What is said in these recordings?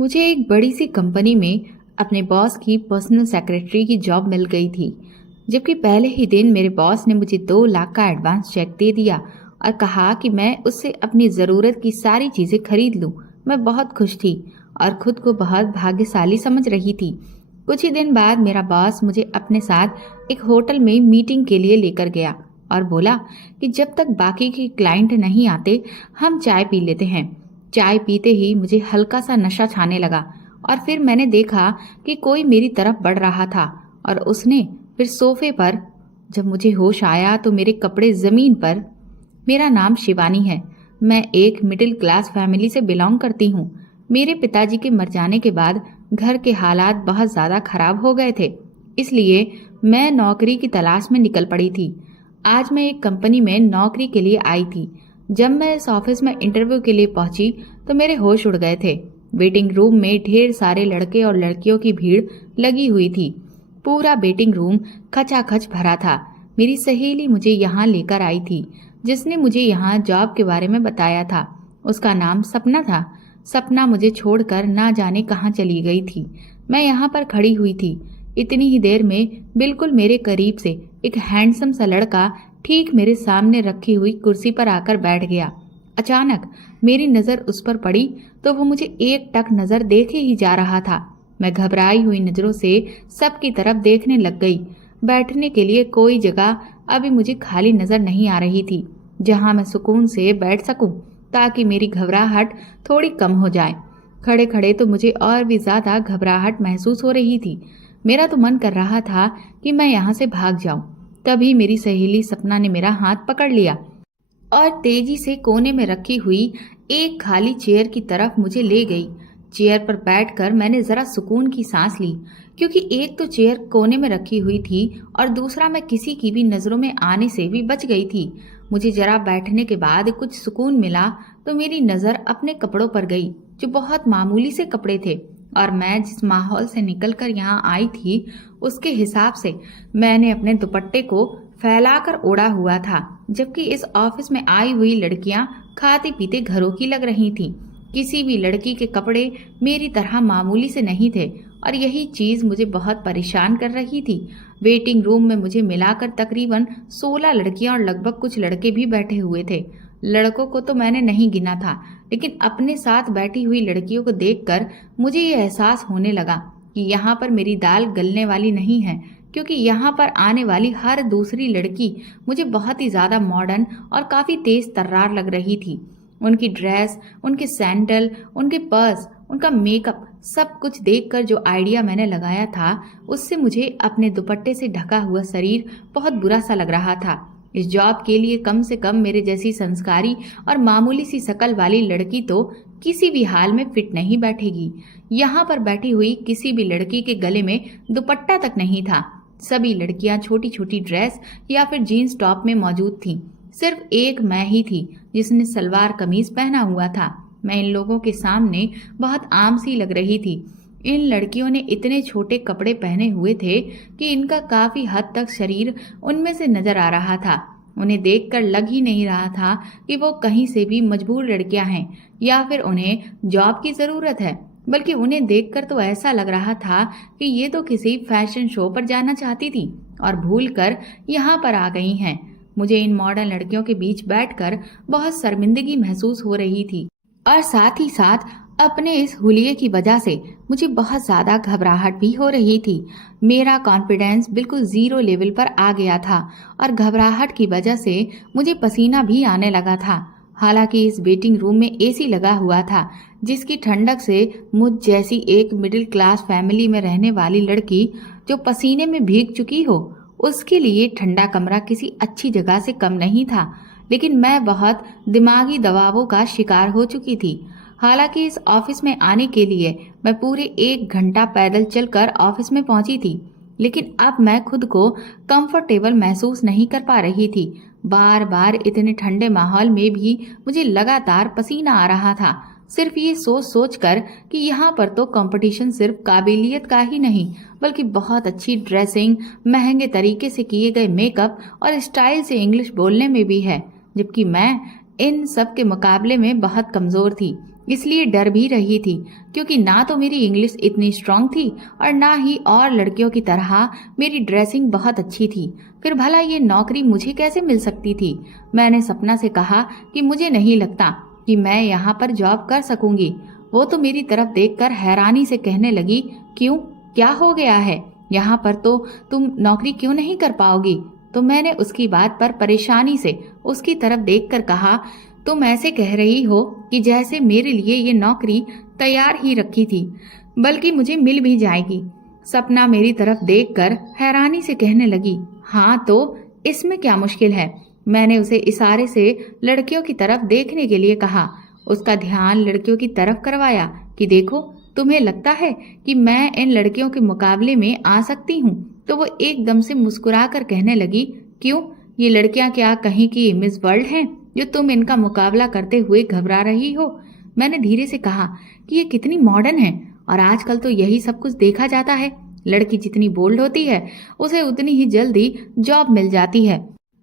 मुझे एक बड़ी सी कंपनी में अपने बॉस की पर्सनल सेक्रेटरी की जॉब मिल गई थी। जबकि पहले ही दिन मेरे बॉस ने मुझे 2 लाख का एडवांस चेक दे दिया और कहा कि मैं उससे अपनी ज़रूरत की सारी चीज़ें खरीद लूं। मैं बहुत खुश थी और खुद को बहुत भाग्यशाली समझ रही थी। कुछ ही दिन बाद मेरा बॉस मुझे अपने साथ एक होटल में मीटिंग के लिए लेकर गया और बोला कि जब तक बाकी के क्लाइंट नहीं आते हम चाय पी लेते हैं। चाय पीते ही मुझे हल्का सा नशा छाने लगा और फिर मैंने देखा कि कोई मेरी तरफ बढ़ रहा था और उसने फिर सोफे पर। जब मुझे होश आया तो मेरे कपड़े जमीन पर। मेरा नाम शिवानी है। मैं एक मिडिल क्लास फैमिली से बिलोंग करती हूँ। मेरे पिताजी के मर जाने के बाद घर के हालात बहुत ज़्यादा खराब हो गए थे, इसलिए मैं नौकरी की तलाश में निकल पड़ी थी। आज मैं एक कंपनी में नौकरी के लिए आई थी। जब मैं इस ऑफिस में इंटरव्यू के लिए पहुंची तो मेरे होश उड़ गए थे। वेटिंग रूम में ढेर सारे लड़के और लड़कियों की भीड़ लगी हुई थी। पूरा वेटिंग रूम खचाखच भरा था। मेरी सहेली मुझे यहाँ लेकर आई थी, जिसने मुझे यहाँ जॉब के बारे में बताया था। उसका नाम सपना था। सपना मुझे छोड़कर ना जाने कहाँ चली गई थी। मैं यहाँ पर खड़ी हुई थी। इतनी ही देर में बिल्कुल मेरे करीब से एक हैंडसम सा लड़का ठीक मेरे सामने रखी हुई कुर्सी पर आकर बैठ गया। अचानक मेरी नज़र उस पर पड़ी तो वो मुझे एक टक नज़र देखे ही जा रहा था। मैं घबराई हुई नज़रों से सबकी तरफ देखने लग गई। बैठने के लिए कोई जगह अभी मुझे खाली नज़र नहीं आ रही थी, जहां मैं सुकून से बैठ सकूं, ताकि मेरी घबराहट थोड़ी कम हो जाए। खड़े खड़े तो मुझे और भी ज़्यादा घबराहट महसूस हो रही थी। मेरा तो मन कर रहा था कि मैं यहाँ से भाग जाऊं। तभी मेरी सहेली सपना ने मेरा हाथ पकड़ लिया और तेजी से कोने में रखी हुई एक खाली चेयर की तरफ मुझे ले गई। चेयर पर बैठकर मैंने जरा सुकून की सांस ली, क्योंकि एक तो चेयर कोने में रखी हुई थी और दूसरा मैं किसी की भी नजरों में आने से भी बच गई थी। मुझे जरा बैठने के बाद कुछ सुकून मिला तो मेरी नजर अपने कपड़ों पर गई, जो बहुत मामूली से कपड़े थे। और मैं जिस माहौल से निकलकर यहाँ आई थी उसके हिसाब से मैंने अपने दुपट्टे को फैलाकर ओढ़ा हुआ था, जबकि इस ऑफिस में आई हुई लड़कियां खाते पीते घरों की लग रही थीं। किसी भी लड़की के कपड़े मेरी तरह मामूली से नहीं थे और यही चीज मुझे बहुत परेशान कर रही थी। वेटिंग रूम में मुझे मिलाकर तकरीबन 16 लड़कियां और लगभग कुछ लड़के भी बैठे हुए थे। लड़कों को तो मैंने नहीं गिना था, लेकिन अपने साथ बैठी हुई लड़कियों को देखकर मुझे ये एहसास होने लगा कि यहाँ पर मेरी दाल गलने वाली नहीं है, क्योंकि यहाँ पर आने वाली हर दूसरी लड़की मुझे बहुत ही ज़्यादा मॉडर्न और काफ़ी तेज तर्रार लग रही थी। उनकी ड्रेस, उनके सैंडल, उनके पर्स, उनका मेकअप, सब कुछ देखकर जो आइडिया मैंने लगाया था, उससे मुझे अपने दुपट्टे से ढका हुआ शरीर बहुत बुरा सा लग रहा था। इस जॉब के लिए कम से कम मेरे जैसी संस्कारी और मामूली सी शकल वाली लड़की तो किसी भी हाल में फिट नहीं बैठेगी। यहाँ पर बैठी हुई किसी भी लड़की के गले में दुपट्टा तक नहीं था। सभी लड़कियां छोटी छोटी ड्रेस या फिर जीन्स टॉप में मौजूद थीं। सिर्फ एक मैं ही थी जिसने सलवार कमीज पहना हुआ था। मैं इन लोगों के सामने बहुत आम सी लग रही थी। इन लड़कियों ने इतने छोटे कपड़े पहने हुए थे कि इनका काफी हद तक शरीर उनमें से नजर आ रहा था। उन्हें देखकर लग ही नहीं रहा था कि वो कहीं से भी मजबूर लड़कियां हैं या फिर उन्हें जॉब की जरूरत है, बल्कि उन्हें देखकर तो ऐसा लग रहा था कि ये तो किसी फैशन शो पर जाना चाहती थी और भूलकर यहाँ पर आ गई हैं। मुझे इन मॉडर्न लड़कियों के बीच बैठकर बहुत शर्मिंदगी महसूस हो रही थी और साथ ही साथ अपने इस हुलिये की वजह से मुझे बहुत ज़्यादा घबराहट भी हो रही थी। मेरा कॉन्फिडेंस बिल्कुल ज़ीरो लेवल पर आ गया था और घबराहट की वजह से मुझे पसीना भी आने लगा था। हालांकि इस वेटिंग रूम में एसी लगा हुआ था, जिसकी ठंडक से मुझ जैसी एक मिडिल क्लास फैमिली में रहने वाली लड़की जो पसीने में भीग चुकी हो, उसके लिए ठंडा कमरा किसी अच्छी जगह से कम नहीं था। लेकिन मैं बहुत दिमागी दबावों का शिकार हो चुकी थी। हालांकि इस ऑफिस में आने के लिए मैं पूरे 1 घंटा पैदल चलकर ऑफिस में पहुंची थी, लेकिन अब मैं खुद को कंफर्टेबल महसूस नहीं कर पा रही थी। बार बार इतने ठंडे माहौल में भी मुझे लगातार पसीना आ रहा था, सिर्फ ये सोच सोच कर कि यहाँ पर तो कंपटीशन सिर्फ काबिलियत का ही नहीं, बल्कि बहुत अच्छी ड्रेसिंग, महंगे तरीके से किए गए मेकअप और स्टाइल से इंग्लिश बोलने में भी है, जबकि मैं इन सब के मुकाबले में बहुत कमजोर थी। इसलिए डर भी रही थी, क्योंकि ना तो मेरी इंग्लिश इतनी स्ट्रांग थी और ना ही और लड़कियों की तरह मेरी ड्रेसिंग बहुत अच्छी थी। फिर भला ये नौकरी मुझे कैसे मिल सकती थी? मैंने सपना से कहा कि मुझे नहीं लगता कि मैं यहाँ पर जॉब कर सकूंगी। वो तो मेरी तरफ देखकर हैरानी से कहने लगी, क्यों, क्या हो गया है? यहाँ पर तो तुम नौकरी क्यों नहीं कर पाओगी? तो मैंने उसकी बात पर परेशानी से उसकी तरफ देखकर कहा, तुम ऐसे कह रही हो कि जैसे मेरे लिए ये नौकरी तैयार ही रखी थी, बल्कि मुझे मिल भी जाएगी। सपना मेरी तरफ देखकर हैरानी से कहने लगी, हाँ तो इसमें क्या मुश्किल है? मैंने उसे इशारे से लड़कियों की तरफ देखने के लिए कहा। उसका ध्यान लड़कियों की तरफ करवाया कि देखो, तुम्हें लगता है कि मैं इन लड़कियों के मुकाबले में आ सकती हूँ? तो वो एकदम से मुस्कुराकर कहने लगी, क्यों, ये लड़कियां क्या कहीं की मिस वर्ल्ड हैं जो तुम इनका मुकाबला करते हुए घबरा रही हो? मैंने धीरे से कहा कि ये कितनी मॉडर्न है और आजकल तो यही सब कुछ देखा जाता है। लड़की जितनी बोल्ड होती है उसे उतनी ही जल्दी जॉब मिल जाती है।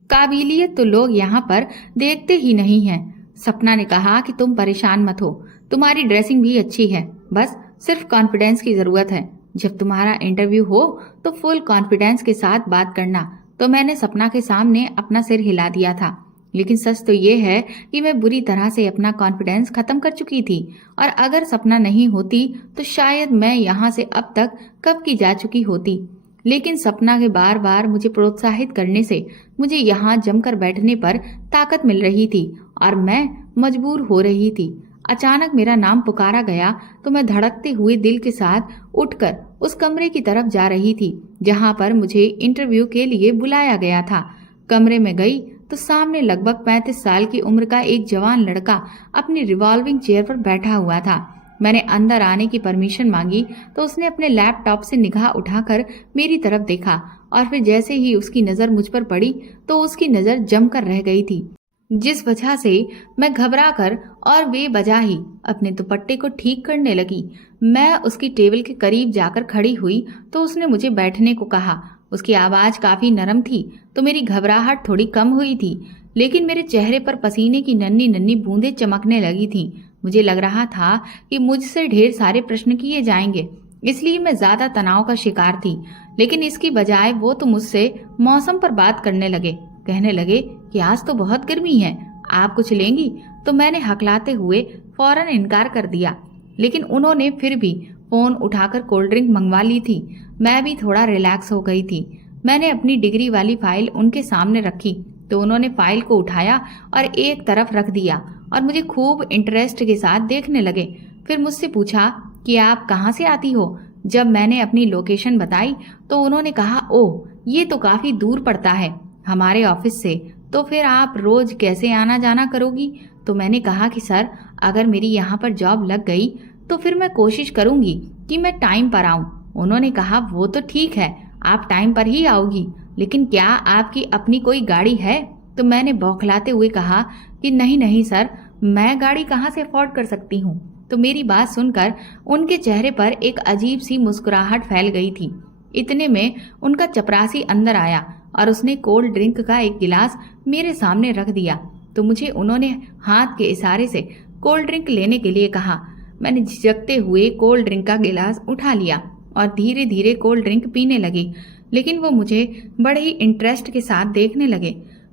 काबिलियत तो लोग यहाँ पर देखते ही नहीं हैं। सपना ने कहा कि तुम परेशान मत हो, तुम्हारी ड्रेसिंग भी अच्छी है, बस सिर्फ कॉन्फिडेंस की जरूरत है। जब तुम्हारा इंटरव्यू हो तो फुल कॉन्फिडेंस के साथ बात करना। तो मैंने सपना के सामने अपना सिर हिला दिया था, लेकिन सच तो ये है कि मैं बुरी तरह से अपना कॉन्फिडेंस खत्म कर चुकी थी और अगर सपना नहीं होती तो शायद मैं यहाँ से अब तक कब की जा चुकी होती। लेकिन सपना के बार बार मुझे प्रोत्साहित करने से मुझे यहाँ जमकर बैठने पर ताकत मिल रही थी और मैं मजबूर हो रही थी। अचानक मेरा नाम पुकारा गया तो मैं धड़कते हुए दिल के साथ उठकर उस कमरे की तरफ जा रही थी जहाँ पर मुझे इंटरव्यू के लिए बुलाया गया था। कमरे में गई तो सामने लगभग 35 साल की उम्र का एक जवान लड़का अपनी रिवॉल्विंग चेयर पर बैठा हुआ था। मैंने अंदर आने की परमिशन मांगी तो उसने अपने लैपटॉप से निगाह उठाकर मेरी तरफ देखा और फिर जैसे ही उसकी नजर मुझ पर पड़ी तो उसकी नजर जमकर रह गई थी, जिस वजह से मैं घबराकर और बेवजह ही अपने दुपट्टे को ठीक करने लगी। मैं उसकी टेबल के करीब जाकर खड़ी हुई तो उसने मुझे बैठने को कहा। उसकी आवाज काफी नरम थी तो मेरी घबराहट थोड़ी कम हुई थी, लेकिन मेरे चेहरे पर पसीने की नन्ही नन्ही बूंदें चमकने लगी थी। मुझे लग रहा था कि मुझसे ढेर सारे प्रश्न किए जाएंगे, इसलिए मैं ज्यादा तनाव का शिकार थी। लेकिन इसकी बजाय वो तो मुझसे मौसम पर बात करने लगे। कहने लगे कि आज तो बहुत गर्मी है, आप कुछ लेंगी? तो मैंने हकलाते हुए फौरन इनकार कर दिया, लेकिन उन्होंने फिर भी फोन उठाकर कोल्ड ड्रिंक मंगवा ली थी। मैं भी थोड़ा रिलैक्स हो गई थी। मैंने अपनी डिग्री वाली फाइल उनके सामने रखी तो उन्होंने फाइल को उठाया और एक तरफ रख दिया और मुझे खूब इंटरेस्ट के साथ देखने लगे। फिर मुझसे पूछा कि आप कहाँ से आती हो? जब मैंने अपनी लोकेशन बताई तो उन्होंने कहा, ओह, ये तो काफी दूर पड़ता है हमारे ऑफिस से, तो फिर आप रोज कैसे आना जाना करोगी? तो मैंने कहा कि सर, अगर मेरी यहाँ पर जॉब लग गई तो फिर मैं कोशिश करूंगी कि मैं टाइम पर आऊं। उन्होंने कहा, वो तो ठीक है, आप टाइम पर ही आओगी, लेकिन क्या आपकी अपनी कोई गाड़ी है? तो मैंने बौखलाते हुए कहा कि नहीं नहीं सर, मैं गाड़ी कहाँ से अफोर्ड कर सकती हूँ। तो मेरी बात सुनकर उनके चेहरे पर एक अजीब सी मुस्कुराहट फैल गई थी। इतने में उनका चपरासी अंदर आया और उसने कोल्ड ड्रिंक का एक गिलास मेरे सामने रख दिया। तो मुझे उन्होंने हाथ के इशारे से कोल्ड ड्रिंक लेने के लिए कहा। मैंने झिझकते हुए कोल्ड ड्रिंक का गिलास उठा लिया और धीरे धीरे कोल्ड ड्रिंक पीने लगी, लेकिन वो मुझे बड़े ही इंटरेस्ट के साथ देखने लगे।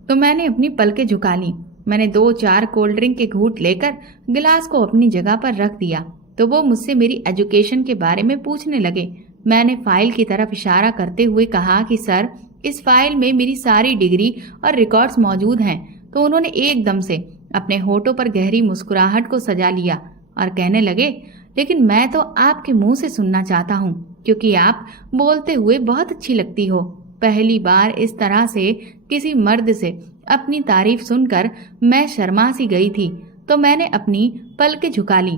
तो मैंने अपनी पलकें झुका ली। मैंने 2-4 कोल्ड ड्रिंक के घूंट लेकर गिलास को अपनी जगह पर रख दिया तो वो मुझसे मेरी एजुकेशन के बारे में पूछने लगे। मैंने फाइल की तरफ इशारा करते हुए कहा कि सर, इस फाइल में मेरी सारी डिग्री और रिकॉर्ड्स मौजूद हैं। तो उन्होंने एकदम से अपने होठों पर गहरी मुस्कुराहट को सजा लिया और कहने लगे, लेकिन मैं तो आपके मुंह से सुनना चाहता हूँ, क्योंकि आप बोलते हुए बहुत अच्छी लगती हो। पहली बार इस तरह से किसी मर्द से अपनी तारीफ सुनकर मैं शर्मा सी गई थी। तो मैंने अपनी पलकें झुका ली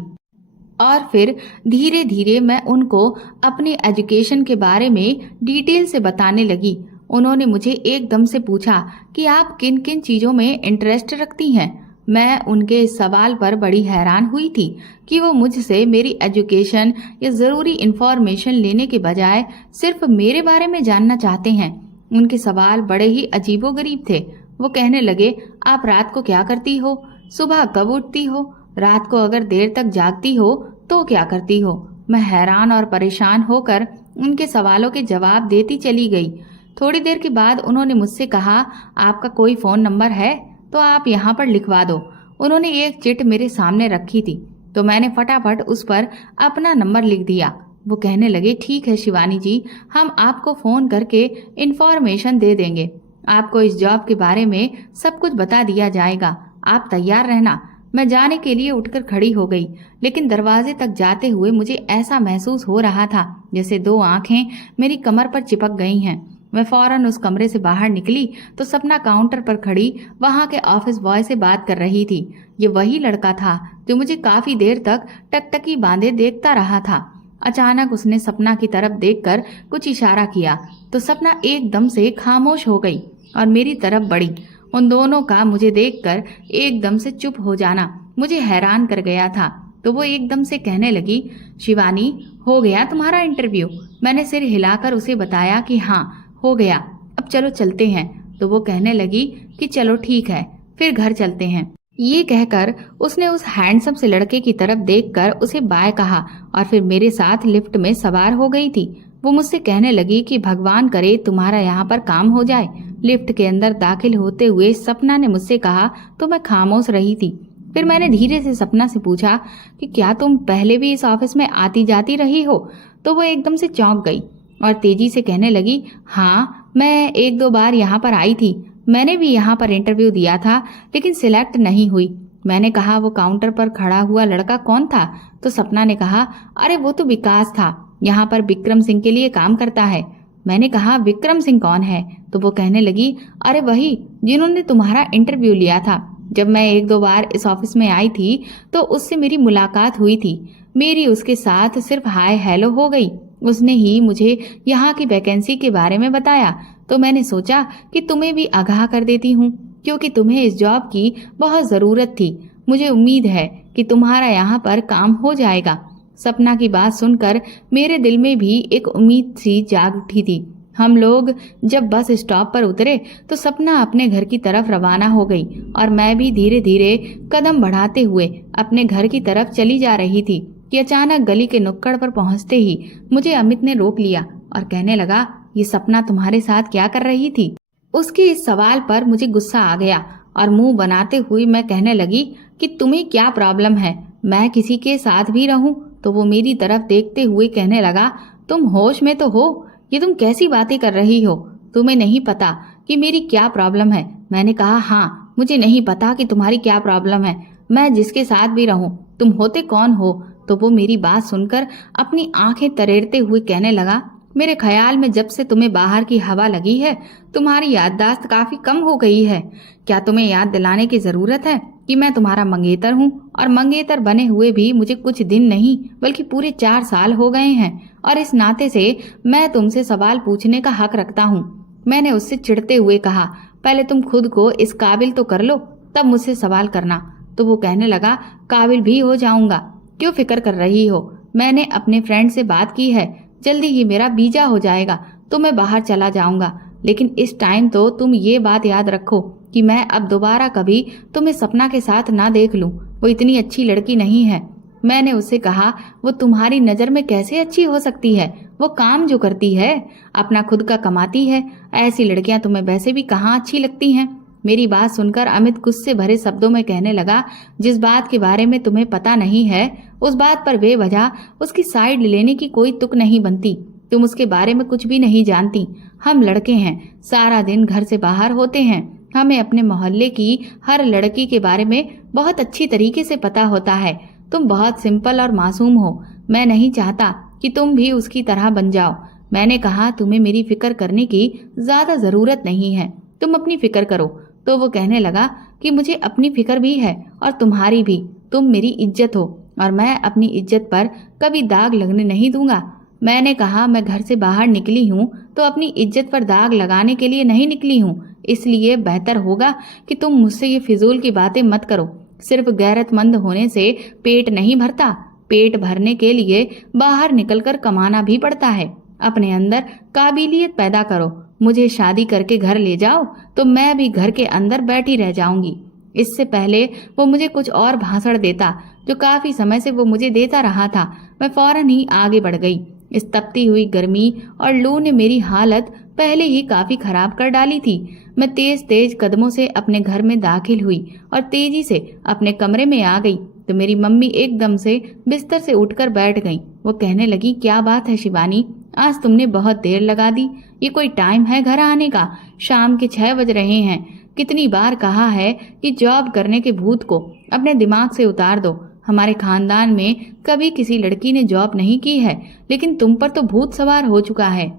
और फिर धीरे धीरे मैं उनको अपनी एजुकेशन के बारे में डिटेल से बताने लगी। उन्होंने मुझे एकदम से पूछा कि आप किन किन चीजों में इंटरेस्ट रखती हैं। मैं उनके इस सवाल पर बड़ी हैरान हुई थी कि वो मुझसे मेरी एजुकेशन या ज़रूरी इन्फॉर्मेशन लेने के बजाय सिर्फ मेरे बारे में जानना चाहते हैं। उनके सवाल बड़े ही अजीबोगरीब थे। वो कहने लगे, आप रात को क्या करती हो? सुबह कब उठती हो? रात को अगर देर तक जागती हो तो क्या करती हो? मैं हैरान और परेशान होकर उनके सवालों के जवाब देती चली गई। थोड़ी देर के बाद उन्होंने मुझसे कहा, आपका कोई फ़ोन नंबर है तो आप यहाँ पर लिखवा दो। उन्होंने एक चिट मेरे सामने रखी थी तो मैंने फटाफट उस पर अपना नंबर लिख दिया। वो कहने लगे, ठीक है शिवानी जी, हम आपको फ़ोन करके इन्फॉर्मेशन दे देंगे। आपको इस जॉब के बारे में सब कुछ बता दिया जाएगा। आप तैयार रहना। मैं जाने के लिए उठकर खड़ी हो गई, लेकिन दरवाजे तक जाते हुए मुझे ऐसा महसूस हो रहा था जैसे दो आंखें मेरी कमर पर चिपक गई हैं। मैं फौरन उस कमरे से बाहर निकली तो सपना काउंटर पर खड़ी वहां के ऑफिस बॉय से बात कर रही थी। ये वही लड़का था जो मुझे काफी देर तक टकटकी बांधे देखता रहा था। अचानक उसने सपना की तरफ देखकर कुछ इशारा किया तो सपना एकदम से खामोश हो गई और मेरी तरफ बढ़ी। उन दोनों का मुझे देखकर एकदम से चुप हो जाना मुझे हैरान कर गया था। तो वो एकदम से कहने लगी, शिवानी, हो गया तुम्हारा इंटरव्यू? मैंने सिर हिलाकर उसे बताया कि हाँ हो गया, अब चलो चलते हैं। तो वो कहने लगी कि चलो ठीक है, फिर घर चलते हैं। ये कहकर उसने उस हैंडसम से लड़के की तरफ देखकर उसे बाय कहा और फिर मेरे साथ लिफ्ट में सवार हो गई थी। वो मुझसे कहने लगी कि भगवान करे तुम्हारा यहाँ पर काम हो जाए। लिफ्ट के अंदर दाखिल होते हुए सपना ने मुझसे कहा तो मैं खामोश रही थी। फिर मैंने धीरे से सपना से पूछा कि क्या तुम पहले भी इस ऑफिस में आती जाती रही हो? तो वो एकदम से चौंक गई और तेजी से कहने लगी, हाँ मैं एक दो बार यहाँ पर आई थी। मैंने भी यहाँ पर इंटरव्यू दिया था लेकिन सिलेक्ट नहीं हुई। मैंने कहा, वो काउंटर पर खड़ा हुआ लड़का कौन था? तो सपना ने कहा, अरे वो तो विकास था, यहाँ पर विक्रम सिंह के लिए काम करता है। मैंने कहा, विक्रम सिंह कौन है? तो वो कहने लगी, अरे वही जिन्होंने तुम्हारा इंटरव्यू लिया था। जब मैं एक दो बार इस ऑफिस में आई थी तो उससे मेरी मुलाकात हुई थी। मेरी उसके साथ सिर्फ हाय हेलो हो गई। उसने ही मुझे यहाँ की वैकेंसी के बारे में बताया तो मैंने सोचा कि तुम्हें भी आगाह कर देती हूँ, क्योंकि तुम्हें इस जॉब की बहुत ज़रूरत थी। मुझे उम्मीद है कि तुम्हारा यहाँ पर काम हो जाएगा। सपना की बात सुनकर मेरे दिल में भी एक उम्मीद सी जाग उठी थी। हम लोग जब बस स्टॉप पर उतरे तो सपना अपने घर की तरफ रवाना हो गई और मैं भी धीरे धीरे कदम बढ़ाते हुए अपने घर की तरफ चली जा रही थी कि अचानक गली के नुक्कड़ पर पहुंचते ही मुझे अमित ने रोक लिया और कहने लगा, ये सपना तुम्हारे साथ क्या कर रही थी? उसके इस सवाल पर मुझे गुस्सा आ गया और मुंह बनाते हुए मैं कहने लगी कि तुम्हें क्या प्रॉब्लम है, मैं किसी के साथ भी रहूं? तो वो मेरी तरफ देखते हुए कहने लगा, तुम होश में तो हो? ये तुम कैसी बातें कर रही हो? तुम्हें नहीं पता कि मेरी क्या प्रॉब्लम है? मैंने कहा, हाँ मुझे नहीं पता कि तुम्हारी क्या प्रॉब्लम है, मैं जिसके साथ भी रहूं। तुम होते कौन हो? तो वो मेरी बात सुनकर अपनी आंखें तरेड़ते हुए कहने लगा, मेरे ख्याल में जब से तुम्हें बाहर की हवा लगी है तुम्हारी याददाश्त काफी कम हो गई है। क्या तुम्हें याद दिलाने की जरूरत है कि मैं तुम्हारा मंगेतर हूँ? और मंगेतर बने हुए भी मुझे कुछ दिन नहीं बल्कि पूरे 4 साल हो गए हैं और इस नाते से मैं तुमसे सवाल पूछने का हक रखता हूँ। मैंने उससे चिढ़ते हुए कहा, पहले तुम खुद को इस काबिल तो कर लो तब मुझसे सवाल करना। तो वो कहने लगा, काबिल भी हो जाऊंगा, क्यों फिक्र कर रही हो? मैंने अपने फ्रेंड से बात की है, जल्दी ही मेरा वीजा हो जाएगा तो मैं बाहर चला जाऊंगा। लेकिन इस टाइम तो तुम ये बात याद रखो कि मैं अब दोबारा कभी तुम्हें सपना के साथ ना देख लूं। वो इतनी अच्छी लड़की नहीं है। मैंने उससे कहा, वो तुम्हारी नजर में कैसे अच्छी हो सकती है? वो काम जो करती है अपना खुद का कमाती है। ऐसी लड़कियां तुम्हें वैसे भी कहाँ अच्छी लगती हैं। मेरी बात सुनकर अमित गुस्से भरे शब्दों में कहने लगा, जिस बात के बारे में तुम्हें पता नहीं है उस बात पर बेवजह उसकी साइड लेने की कोई तुक नहीं बनती। तुम उसके बारे में कुछ भी नहीं जानती। हम लड़के हैं, सारा दिन घर से बाहर होते हैं, हमें अपने मोहल्ले की हर लड़की के बारे में बहुत अच्छी तरीके से पता होता है। तुम बहुत सिंपल और मासूम हो। मैं नहीं चाहता कि तुम भी उसकी तरह बन जाओ। मैंने कहा, तुम्हें मेरी फिक्र करने की ज्यादा जरूरत नहीं है, तुम अपनी फिक्र करो। तो वो कहने लगा कि मुझे अपनी फिक्र भी है और तुम्हारी भी। तुम मेरी इज्जत हो और मैं अपनी इज्जत पर कभी दाग लगने नहीं दूंगा। मैंने कहा, मैं घर से बाहर निकली हूँ तो अपनी इज्जत पर दाग लगाने के लिए नहीं निकली हूँ। इसलिए बेहतर होगा कि तुम मुझसे ये फिजूल की बातें मत करो। सिर्फ गैरतमंद होने से पेट नहीं भरता, पेट भरने के लिए बाहर निकलकर कमाना भी पड़ता है। अपने अंदर काबिलियत पैदा करो। मुझे शादी करके घर ले जाओ तो मैं भी घर के अंदर बैठी रह जाऊंगी। इससे पहले वो मुझे कुछ और भाषण देता जो काफी समय से वो मुझे देता रहा था, मैं फौरन ही आगे बढ़ गई। इस तपती हुई गर्मी और लू ने मेरी हालत पहले ही काफी खराब कर डाली थी। मैं तेज तेज कदमों से अपने घर में दाखिल हुई और तेजी से अपने कमरे में आ गई तो मेरी मम्मी एकदम से बिस्तर से उठकर बैठ गईं। वो कहने लगी, क्या बात है शिवानी, आज तुमने बहुत देर लगा दी। ये कोई टाइम है घर आने का? शाम के 6 बज रहे हैं। कितनी बार कहा है कि जॉब करने के भूत को अपने दिमाग से उतार दो। हमारे खानदान में कभी किसी लड़की ने जॉब नहीं की है, लेकिन तुम पर तो भूत सवार हो चुका है।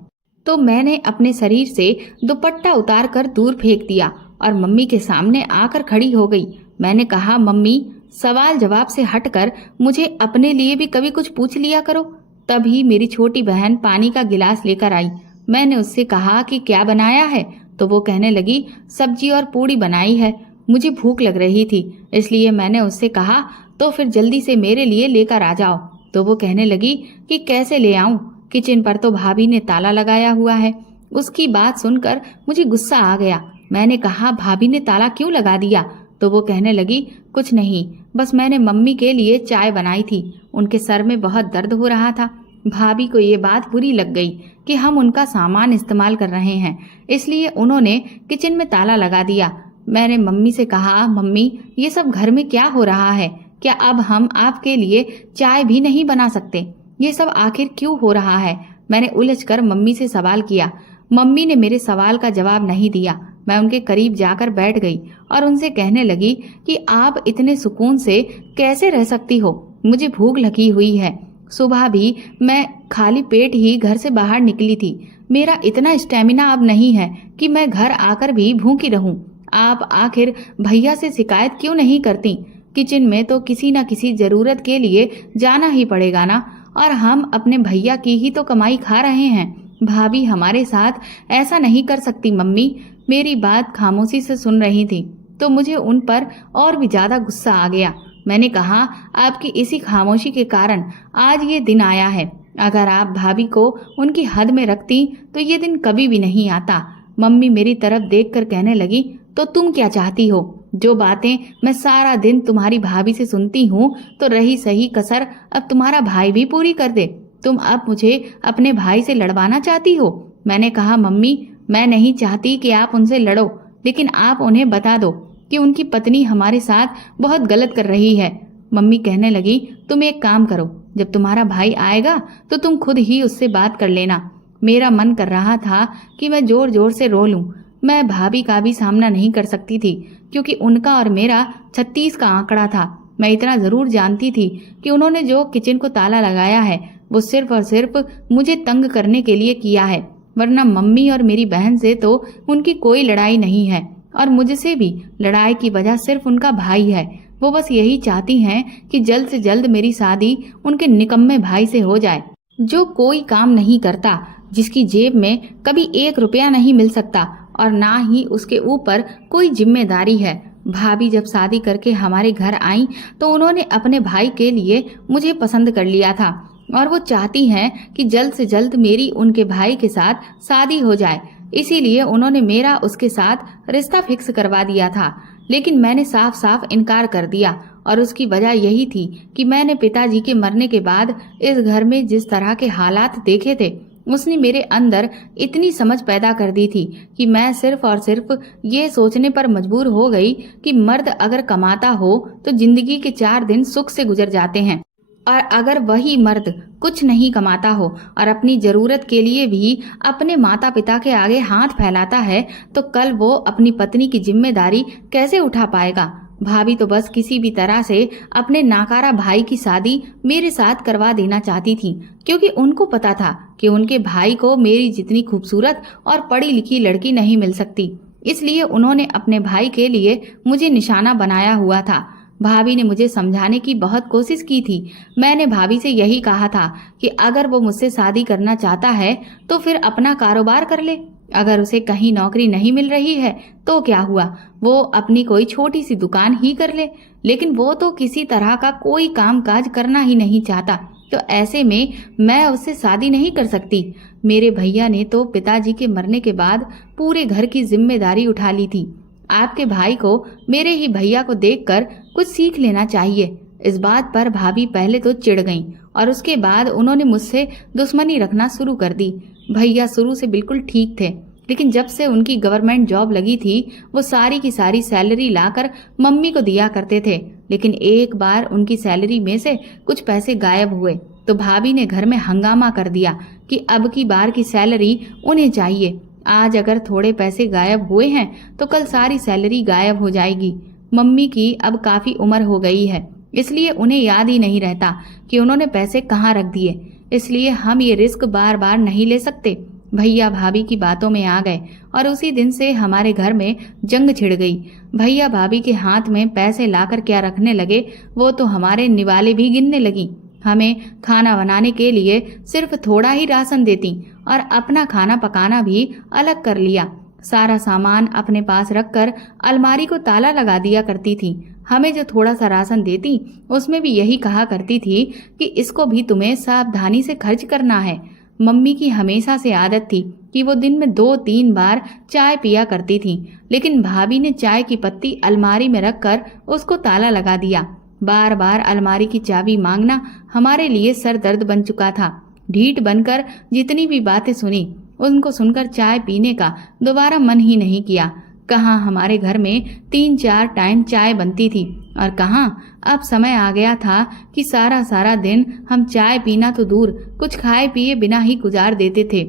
तो मैंने अपने शरीर से दुपट्टा उतार कर दूर फेंक दिया और मम्मी के सामने आकर खड़ी हो गई। मैंने कहा, मम्मी, सवाल जवाब से हटकर मुझे अपने लिए भी कभी कुछ पूछ लिया करो। तभी मेरी छोटी बहन पानी का गिलास लेकर आई। मैंने उससे कहा कि क्या बनाया है, तो वो कहने लगी, सब्जी और पूड़ी बनाई है। मुझे भूख लग रही थी, इसलिए मैंने उससे कहा, तो फिर जल्दी से मेरे लिए लेकर आ जाओ। तो वो कहने लगी कि कैसे ले आऊं, किचन पर तो भाभी ने ताला लगाया हुआ है। उसकी बात सुनकर मुझे गुस्सा आ गया। मैंने कहा, भाभी ने ताला क्यों लगा दिया? तो वो कहने लगी, कुछ नहीं, बस मैंने मम्मी के लिए चाय बनाई थी। उनके सर में बहुत दर्द हो रहा था। भाभी को ये बात बुरी लग गई कि हम उनका सामान इस्तेमाल कर रहे हैं, इसलिए उन्होंने किचन में ताला लगा दिया। मैंने मम्मी से कहा, मम्मी, ये सब घर में क्या हो रहा है? क्या अब हम आपके लिए चाय भी नहीं बना सकते? ये सब आखिर क्यों हो रहा है? मैंने उलझकर मम्मी से सवाल किया। मम्मी ने मेरे सवाल का जवाब नहीं दिया। मैं उनके करीब जाकर बैठ गई और उनसे कहने लगी कि आप इतने सुकून से कैसे रह सकती हो? मुझे भूख लगी हुई है। सुबह भी मैं खाली पेट ही घर से बाहर निकली थी। मेरा इतना स्टेमिना अब नहीं है कि मैं घर आकर भी भूखी रहूं। आप आखिर भैया से शिकायत क्यों नहीं करती? किचन में तो किसी न किसी जरूरत के लिए जाना ही पड़ेगा ना, और हम अपने भैया की ही तो कमाई खा रहे हैं। भाभी हमारे साथ ऐसा नहीं कर सकती। मम्मी मेरी बात खामोशी से सुन रही थी, तो मुझे उन पर और भी ज्यादा गुस्सा आ गया। मैंने कहा, आपकी इसी खामोशी के कारण आज ये दिन आया है। अगर आप भाभी को उनकी हद में रखती तो ये दिन कभी भी नहीं आता। मम्मी मेरी तरफ देखकर कहने लगी, तो तुम क्या चाहती हो? जो बातें मैं सारा दिन तुम्हारी भाभी से सुनती हूँ, तो रही सही कसर अब तुम्हारा भाई भी पूरी कर दे। तुम अब मुझे अपने भाई से लड़वाना चाहती हो? मैंने कहा, मम्मी, मैं नहीं चाहती कि आप उनसे लड़ो, लेकिन आप उन्हें बता दो कि उनकी पत्नी हमारे साथ बहुत गलत कर रही है। मम्मी कहने लगी, तुम एक काम करो, जब तुम्हारा भाई आएगा तो तुम खुद ही उससे बात कर लेना। मेरा मन कर रहा था कि मैं जोर जोर से रो लूं। मैं भाभी का भी सामना नहीं कर सकती थी, क्योंकि उनका और मेरा 36 का आंकड़ा था। मैं इतना जरूर जानती थी कि उन्होंने जो किचन को ताला लगाया है वो सिर्फ और सिर्फ मुझे तंग करने के लिए किया है, वरना मम्मी और मेरी बहन से तो उनकी कोई लड़ाई नहीं है, और मुझसे भी लड़ाई की वजह सिर्फ उनका भाई है। वो बस यही चाहती हैं कि जल्द से जल्द मेरी शादी उनके निकम्मे भाई से हो जाए, जो कोई काम नहीं करता, जिसकी जेब में कभी 1 रुपया नहीं मिल सकता और ना ही उसके ऊपर कोई जिम्मेदारी है। भाभी जब शादी करके हमारे घर आई तो उन्होंने अपने भाई के लिए मुझे पसंद कर लिया था, और वो चाहती हैं कि जल्द से जल्द मेरी उनके भाई के साथ शादी हो जाए। इसीलिए उन्होंने मेरा उसके साथ रिश्ता फिक्स करवा दिया था, लेकिन मैंने साफ साफ इनकार कर दिया, और उसकी वजह यही थी कि मैंने पिताजी के मरने के बाद इस घर में जिस तरह के हालात देखे थे, उसने मेरे अंदर इतनी समझ पैदा कर दी थी कि मैं सिर्फ और सिर्फ ये सोचने पर मजबूर हो गई कि मर्द अगर कमाता हो तो जिंदगी के 4 दिन सुख से गुजर जाते हैं, और अगर वही मर्द कुछ नहीं कमाता हो और अपनी जरूरत के लिए भी अपने माता पिता के आगे हाथ फैलाता है, तो कल वो अपनी पत्नी की जिम्मेदारी कैसे उठा पाएगा? भाभी तो बस किसी भी तरह से अपने नाकारा भाई की शादी मेरे साथ करवा देना चाहती थी, क्योंकि उनको पता था कि उनके भाई को मेरी जितनी खूबसूरत और पढ़ी लिखी लड़की नहीं मिल सकती। इसलिए उन्होंने अपने भाई के लिए मुझे निशाना बनाया हुआ था। भाभी ने मुझे समझाने की बहुत कोशिश की थी। मैंने भाभी से यही कहा था कि अगर वो मुझसे शादी करना चाहता है तो फिर अपना कारोबार कर ले। अगर उसे कहीं नौकरी नहीं मिल रही है तो क्या हुआ, वो अपनी कोई छोटी सी दुकान ही कर ले। लेकिन वो तो किसी तरह का कोई काम काज करना ही नहीं चाहता, तो ऐसे में मैं उससे शादी नहीं कर सकती। मेरे भैया ने तो पिताजी के मरने के बाद पूरे घर की जिम्मेदारी उठा ली थी। आपके भाई को मेरे ही भैया को देखकर कुछ सीख लेना चाहिए। इस बात पर भाभी पहले तो चिढ़ गईं और उसके बाद उन्होंने मुझसे दुश्मनी रखना शुरू कर दी। भैया शुरू से बिल्कुल ठीक थे, लेकिन जब से उनकी गवर्नमेंट जॉब लगी थी वो सारी की सारी सैलरी लाकर मम्मी को दिया करते थे। लेकिन एक बार उनकी सैलरी में से कुछ पैसे गायब हुए तो भाभी ने घर में हंगामा कर दिया कि अब की बार की सैलरी उन्हें चाहिए। आज अगर थोड़े पैसे गायब हुए हैं तो कल सारी सैलरी गायब हो जाएगी। मम्मी की अब काफी उम्र हो गई है, इसलिए उन्हें याद ही नहीं रहता कि उन्होंने पैसे कहाँ रख दिए। इसलिए हम ये रिस्क बार बार नहीं ले सकते। भैया भाभी की बातों में आ गए और उसी दिन से हमारे घर में जंग छिड़ गई। भैया भाभी के हाथ में पैसे लाकर क्या रखने लगे, वो तो हमारे निवाले भी गिनने लगी। हमें खाना बनाने के लिए सिर्फ थोड़ा ही राशन देती और अपना खाना पकाना भी अलग कर लिया। सारा सामान अपने पास रखकर अलमारी को ताला लगा दिया करती थी। हमें जो थोड़ा सा राशन देती उसमें भी यही कहा करती थी कि इसको भी तुम्हें सावधानी से खर्च करना है। मम्मी की हमेशा से आदत थी कि वो दिन में 2-3 बार चाय पिया करती थी, लेकिन भाभी ने चाय की पत्ती अलमारी में रखकर उसको ताला लगा दिया। बार बार अलमारी की चाबी मांगना हमारे लिए सर दर्द बन चुका था। ढीठ बनकर जितनी भी बातें सुनी उनको सुनकर चाय पीने का दोबारा मन ही नहीं किया। कहाँ हमारे घर में 3-4 टाइम चाय बनती थी और कहाँ अब समय आ गया था कि सारा सारा दिन हम चाय पीना तो दूर कुछ खाए पिए बिना ही गुजार देते थे।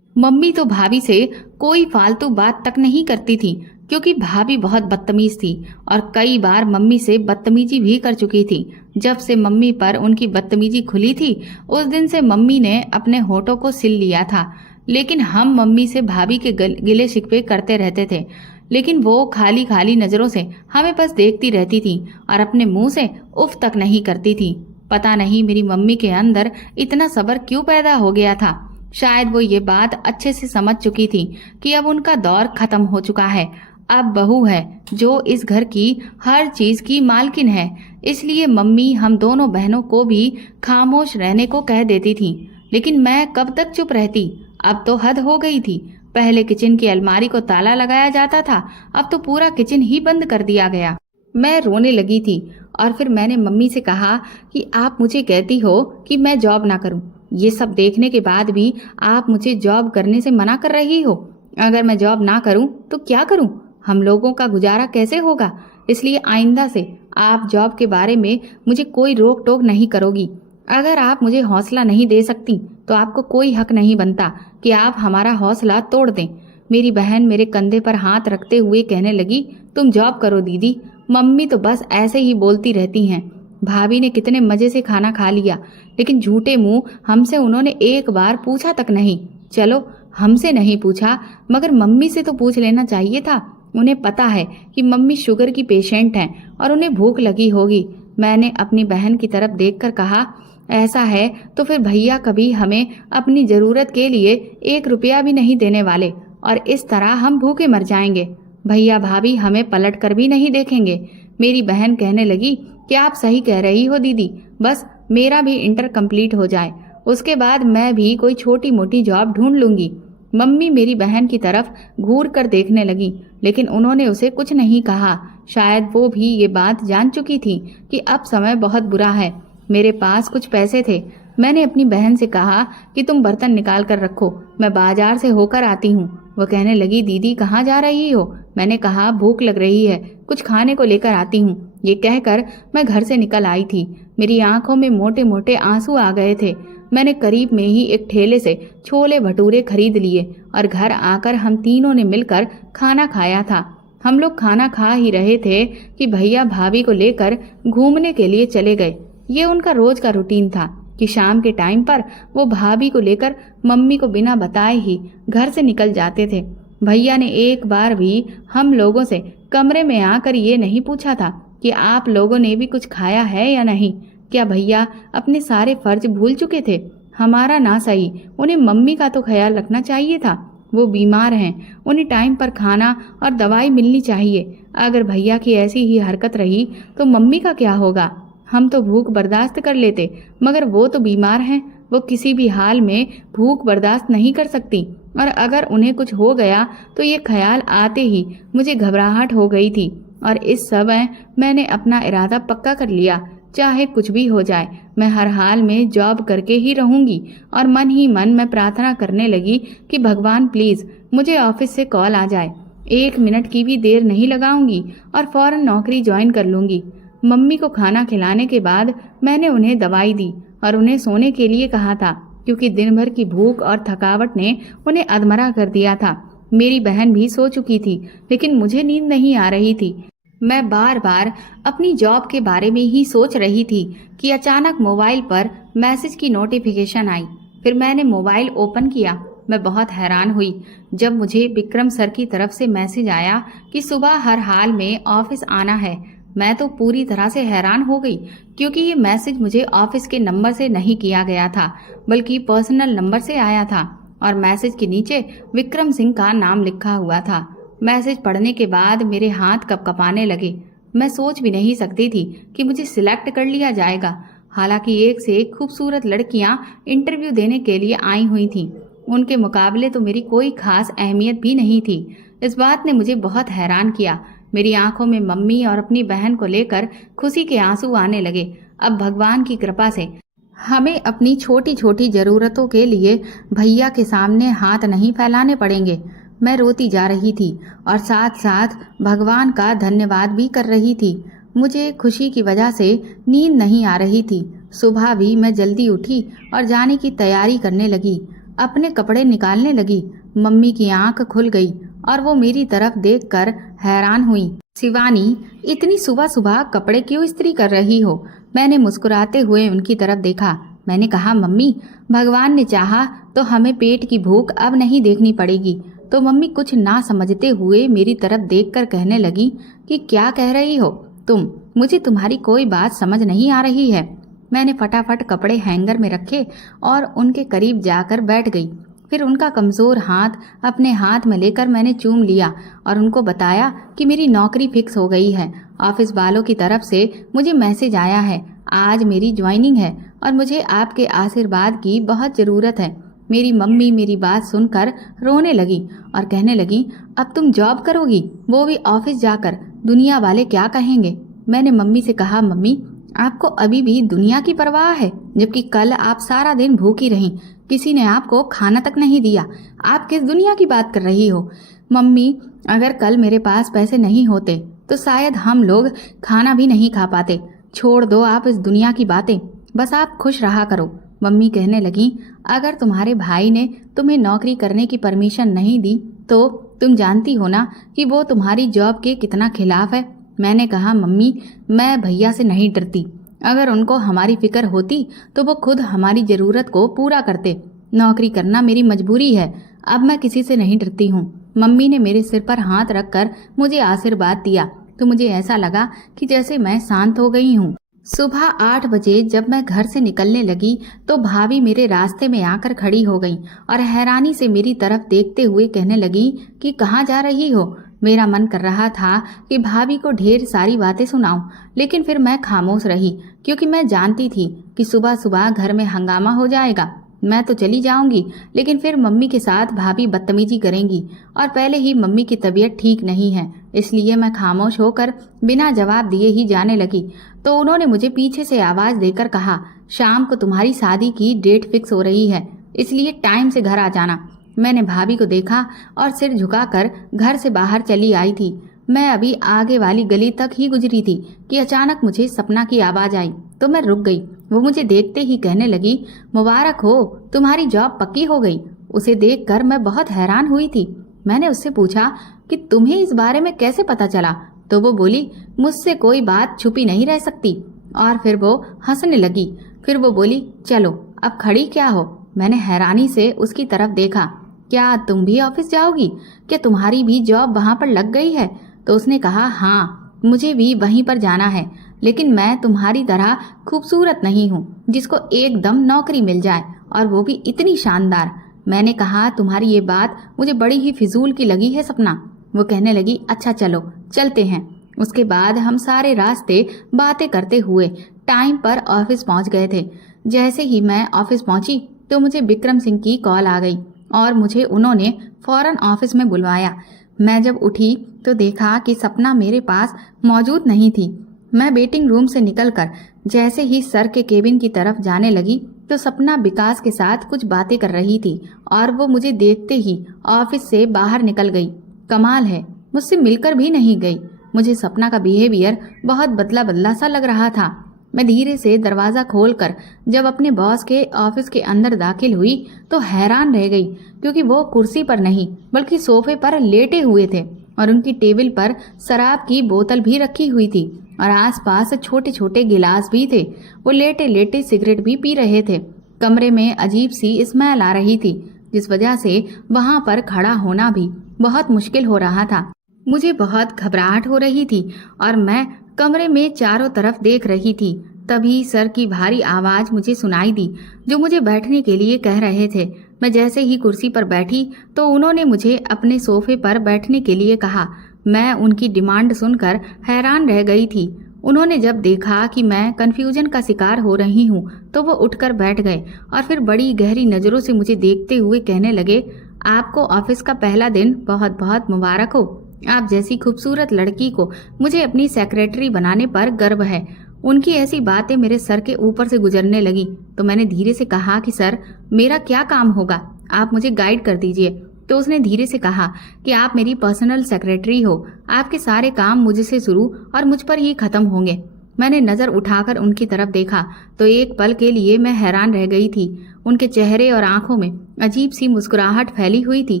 मम्मी तो भाभी से कोई फालतू बात तक नहीं करती थी क्योंकि भाभी बहुत बदतमीज थी और कई बार मम्मी से बदतमीजी भी कर चुकी थी। जब से मम्मी पर उनकी बदतमीजी खुली थी उस दिन से मम्मी ने अपने होठों को सिल लिया था। लेकिन हम मम्मी से भाभी के गिले शिकवे करते रहते थे, लेकिन वो खाली खाली नजरों से हमें बस देखती रहती थी और अपने मुंह से उफ तक नहीं करती थी। पता नहीं मेरी मम्मी के अंदर इतना सब्र क्यों पैदा हो गया था। शायद वो ये बात अच्छे से समझ चुकी थी कि अब उनका दौर खत्म हो चुका है। अब बहू है जो इस घर की हर चीज की मालकिन है, इसलिए मम्मी हम दोनों बहनों को भी खामोश रहने को कह देती थी। लेकिन मैं कब तक चुप रहती। अब तो हद हो गई थी। पहले किचन की अलमारी को ताला लगाया जाता था, अब तो पूरा किचन ही बंद कर दिया गया। मैं रोने लगी थी और फिर मैंने मम्मी से कहा कि आप मुझे कहती हो कि मैं जॉब ना करूं, ये सब देखने के बाद भी आप मुझे जॉब करने से मना कर रही हो। अगर मैं जॉब ना करूं तो क्या करूं? हम लोगों का गुजारा कैसे होगा? इसलिए आइंदा से आप जॉब के बारे में मुझे कोई रोक टोक नहीं करोगी। अगर आप मुझे हौसला नहीं दे सकती तो आपको कोई हक नहीं बनता कि आप हमारा हौसला तोड़ दें। मेरी बहन मेरे कंधे पर हाथ रखते हुए कहने लगी, तुम जॉब करो दीदी, मम्मी तो बस ऐसे ही बोलती रहती हैं। भाभी ने कितने मजे से खाना खा लिया, लेकिन झूठे मुंह हमसे उन्होंने एक बार पूछा तक नहीं। चलो हमसे नहीं पूछा मगर मम्मी से तो पूछ लेना चाहिए था। उन्हें पता है कि मम्मी शुगर की पेशेंट हैं और उन्हें भूख लगी होगी। मैंने अपनी बहन की तरफ देखकर कहा, ऐसा है तो फिर भैया कभी हमें अपनी जरूरत के लिए 1 रुपया भी नहीं देने वाले और इस तरह हम भूखे मर जाएंगे। भैया भाभी हमें पलट कर भी नहीं देखेंगे। मेरी बहन कहने लगी कि आप सही कह रही हो दीदी, बस मेरा भी इंटर कंप्लीट हो जाए, उसके बाद मैं भी कोई छोटी मोटी जॉब ढूंढ लूंगी। मम्मी मेरी बहन की तरफ घूर कर देखने लगी, लेकिन उन्होंने उसे कुछ नहीं कहा। शायद वो भी ये बात जान चुकी थी कि अब समय बहुत बुरा है। मेरे पास कुछ पैसे थे। मैंने अपनी बहन से कहा कि तुम बर्तन निकाल कर रखो, मैं बाजार से होकर आती हूँ। वो कहने लगी, दीदी कहाँ जा रही हो? मैंने कहा, भूख लग रही है, कुछ खाने को लेकर आती हूँ। ये कहकर मैं घर से निकल आई थी। मेरी आंखों में मोटे मोटे आंसू आ गए थे। मैंने करीब में ही एक ठेले से छोले भटूरे खरीद लिए और घर आकर हम तीनों ने मिलकर खाना खाया था। हम लोग खाना खा ही रहे थे कि भैया भाभी को लेकर घूमने के लिए चले गए। ये उनका रोज का रूटीन था कि शाम के टाइम पर वो भाभी को लेकर मम्मी को बिना बताए ही घर से निकल जाते थे। भैया ने एक बार भी हम लोगों से कमरे में आकर ये नहीं पूछा था कि आप लोगों ने भी कुछ खाया है या नहीं। क्या भैया अपने सारे फर्ज भूल चुके थे? हमारा ना सही, उन्हें मम्मी का तो ख्याल रखना चाहिए था। वो बीमार हैं, उन्हें टाइम पर खाना और दवाई मिलनी चाहिए। अगर भैया की ऐसी ही हरकत रही तो मम्मी का क्या होगा? हम तो भूख बर्दाश्त कर लेते, मगर वो तो बीमार हैं, वो किसी भी हाल में भूख बर्दाश्त नहीं कर सकती। और अगर उन्हें कुछ हो गया तो ये ख्याल आते ही मुझे घबराहट हो गई थी। और इस समय मैंने अपना इरादा पक्का कर लिया, चाहे कुछ भी हो जाए मैं हर हाल में जॉब करके ही रहूंगी। और मन ही मन मैं प्रार्थना करने लगी कि भगवान प्लीज मुझे ऑफिस से कॉल आ जाए, 1 मिनट की भी देर नहीं लगाऊंगी और फौरन नौकरी ज्वाइन कर लूंगी। मम्मी को खाना खिलाने के बाद मैंने उन्हें दवाई दी और उन्हें सोने के लिए कहा था, क्योंकि दिन भर की भूख और थकावट ने उन्हें अधमरा कर दिया था। मेरी बहन भी सो चुकी थी, लेकिन मुझे नींद नहीं आ रही थी। मैं बार बार अपनी जॉब के बारे में ही सोच रही थी कि अचानक मोबाइल पर मैसेज की नोटिफिकेशन आई। फिर मैंने मोबाइल ओपन किया। मैं बहुत हैरान हुई जब मुझे विक्रम सर की तरफ से मैसेज आया कि सुबह हर हाल में ऑफिस आना है। मैं तो पूरी तरह से हैरान हो गई, क्योंकि ये मैसेज मुझे ऑफिस के नंबर से नहीं किया गया था, बल्कि पर्सनल नंबर से आया था और मैसेज के नीचे विक्रम सिंह का नाम लिखा हुआ था। मैसेज पढ़ने के बाद मेरे हाथ कपकपाने लगे। मैं सोच भी नहीं सकती थी कि मुझे सिलेक्ट कर लिया जाएगा। हालांकि एक से एक खूबसूरत लड़कियां इंटरव्यू देने के लिए आई हुई थीं। उनके मुकाबले तो मेरी कोई खास अहमियत भी नहीं थी। इस बात ने मुझे बहुत हैरान किया। मेरी आंखों में मम्मी और अपनी बहन को लेकर खुशी के आंसू आने लगे। अब भगवान की कृपा से हमें अपनी छोटी छोटी जरूरतों के लिए भैया के सामने हाथ नहीं फैलाने पड़ेंगे। मैं रोती जा रही थी और साथ साथ भगवान का धन्यवाद भी कर रही थी। मुझे खुशी की वजह से नींद नहीं आ रही थी। सुबह भी मैं जल्दी उठी और जाने की तैयारी करने लगी। अपने कपड़े निकालने लगी। मम्मी की आंख खुल गई और वो मेरी तरफ देखकर हैरान हुई। शिवानी, इतनी सुबह सुबह कपड़े क्यों इस्त्री कर रही हो? मैंने मुस्कुराते हुए उनकी तरफ देखा। मैंने कहा, मम्मी, भगवान ने चाहा तो हमें पेट की भूख अब नहीं देखनी पड़ेगी। तो मम्मी कुछ ना समझते हुए मेरी तरफ देखकर कहने लगी कि क्या कह रही हो तुम? मुझे तुम्हारी कोई बात समझ नहीं आ रही है। मैंने फटाफट कपड़े हैंगर में रखे और उनके करीब जाकर बैठ गई। फिर उनका कमजोर हाथ अपने हाथ में लेकर मैंने चूम लिया और उनको बताया कि मेरी नौकरी फिक्स हो गई है। ऑफिस वालों की तरफ से मुझे मैसेज आया है। आज मेरी ज्वाइनिंग है और मुझे आपके आशीर्वाद की बहुत जरूरत है। मेरी मम्मी मेरी बात सुनकर रोने लगी और कहने लगी, अब तुम जॉब करोगी, वो भी ऑफिस जाकर? दुनिया वाले क्या कहेंगे? मैंने मम्मी से कहा, मम्मी, आपको अभी भी दुनिया की परवाह है, जबकि कल आप सारा दिन भूखी रहीं, किसी ने आपको खाना तक नहीं दिया। आप किस दुनिया की बात कर रही हो? मम्मी, अगर कल मेरे पास पैसे नहीं होते तो शायद हम लोग खाना भी नहीं खा पाते। छोड़ दो आप इस दुनिया की बातें, बस आप खुश रहा करो। मम्मी कहने लगी, अगर तुम्हारे भाई ने तुम्हें नौकरी करने की परमिशन नहीं दी तो तुम जानती हो ना कि वो तुम्हारी जॉब के कितना खिलाफ है। मैंने कहा, मम्मी, मैं भैया से नहीं डरती। अगर उनको हमारी फिक्र होती तो वो खुद हमारी जरूरत को पूरा करते। नौकरी करना मेरी मजबूरी है। अब मैं किसी से नहीं डरती हूँ। मम्मी ने मेरे सिर पर हाथ रखकर मुझे आशीर्वाद दिया तो मुझे ऐसा लगा कि जैसे मैं शांत हो गई हूँ। सुबह 8 बजे जब मैं घर से निकलने लगी तो भाभी मेरे रास्ते में आकर खड़ी हो गई और हैरानी से मेरी तरफ देखते हुए कहने लगी कि कहाँ जा रही हो? मेरा मन कर रहा था कि भाभी को ढेर सारी बातें सुनाऊं, लेकिन फिर मैं खामोश रही, क्योंकि मैं जानती थी कि सुबह सुबह घर में हंगामा हो जाएगा। मैं तो चली जाऊंगी, लेकिन फिर मम्मी के साथ भाभी बदतमीजी करेंगी और पहले ही मम्मी की तबीयत ठीक नहीं है, इसलिए मैं खामोश होकर बिना जवाब दिए ही जाने लगी। तो उन्होंने मुझे पीछे से आवाज देकर कहा, शाम को तुम्हारी शादी की डेट फिक्स हो रही है, इसलिए टाइम से घर आ जाना। मैंने भाभी को देखा और सिर झुकाकर घर से बाहर चली आई थी। मैं अभी आगे वाली गली तक ही गुजरी थी कि अचानक मुझे सपना की आवाज आई तो मैं रुक गई। वो मुझे देखते ही कहने लगी, मुबारक हो, तुम्हारी जॉब पक्की हो गई। उसे देखकर मैं बहुत हैरान हुई थी। मैंने उससे पूछा कि तुम्हें इस बारे में कैसे पता चला? तो वो बोली, मुझसे कोई बात छुपी नहीं रह सकती। और फिर वो हंसने लगी। फिर वो बोली, चलो अब खड़ी क्या हो? मैंने हैरानी से उसकी तरफ देखा। क्या तुम भी ऑफिस जाओगी? क्या तुम्हारी भी जॉब वहाँ पर लग गई है? तो उसने कहा, हाँ, मुझे भी वहीं पर जाना है, लेकिन मैं तुम्हारी तरह खूबसूरत नहीं हूँ जिसको एकदम नौकरी मिल जाए, और वो भी इतनी शानदार। मैंने कहा, तुम्हारी ये बात मुझे बड़ी ही फिजूल की लगी है सपना। वो कहने लगी, अच्छा चलो चलते हैं। उसके बाद हम सारे रास्ते बातें करते हुए टाइम पर ऑफिस पहुंच गए थे। जैसे ही मैं ऑफिस पहुंची तो मुझे विक्रम सिंह की कॉल आ गई। और मुझे उन्होंने फौरन ऑफिस में बुलवाया। मैं जब उठी तो देखा कि सपना मेरे पास मौजूद नहीं थी। मैं वेटिंग रूम से निकलकर जैसे ही सर के केबिन की तरफ जाने लगी तो सपना विकास के साथ कुछ बातें कर रही थी और वो मुझे देखते ही ऑफिस से बाहर निकल गई। कमाल है, मुझसे मिलकर भी नहीं गई। मुझे सपना का बिहेवियर बहुत बदला बदला सा लग रहा था। मैं धीरे से दरवाज़ा खोलकर जब अपने बॉस के ऑफिस के अंदर दाखिल हुई तो हैरान रह गई, क्योंकि वो कुर्सी पर नहीं बल्कि सोफे पर लेटे हुए थे और उनकी टेबल पर शराब की बोतल भी रखी हुई थी और आसपास छोटे छोटे गिलास भी थे। वो लेटे लेटे सिगरेट भी पी रहे थे। कमरे में अजीब सी स्मेल आ रही थी, जिस वजह से वहां पर खड़ा होना भी बहुत मुश्किल हो रहा था। मुझे बहुत घबराहट हो रही थी और मैं कमरे में चारों तरफ देख रही थी। तभी सर की भारी आवाज मुझे सुनाई दी, जो मुझे बैठने के लिए कह रहे थे। मैं जैसे ही कुर्सी पर बैठी तो उन्होंने मुझे अपने सोफे पर बैठने के लिए कहा। मैं उनकी डिमांड सुनकर हैरान रह गई थी। उन्होंने जब देखा कि मैं कंफ्यूजन का शिकार हो रही हूँ तो वो उठकर बैठ गए और फिर बड़ी गहरी नज़रों से मुझे देखते हुए कहने लगे, आपको ऑफिस का पहला दिन बहुत बहुत मुबारक हो। आप जैसी खूबसूरत लड़की को मुझे अपनी सेक्रेटरी बनाने पर गर्व है। उनकी ऐसी बातें मेरे सर के ऊपर से गुजरने लगी तो मैंने धीरे से कहा कि सर, मेरा क्या काम होगा, आप मुझे गाइड कर दीजिए। तो उसने धीरे से कहा कि आप मेरी पर्सनल सेक्रेटरी हो, आपके सारे काम मुझसे शुरू और मुझ पर ही खत्म होंगे। मैंने नज़र उठाकर उनकी तरफ देखा तो एक पल के लिए मैं हैरान रह गई थी। उनके चेहरे और आंखों में अजीब सी मुस्कुराहट फैली हुई थी।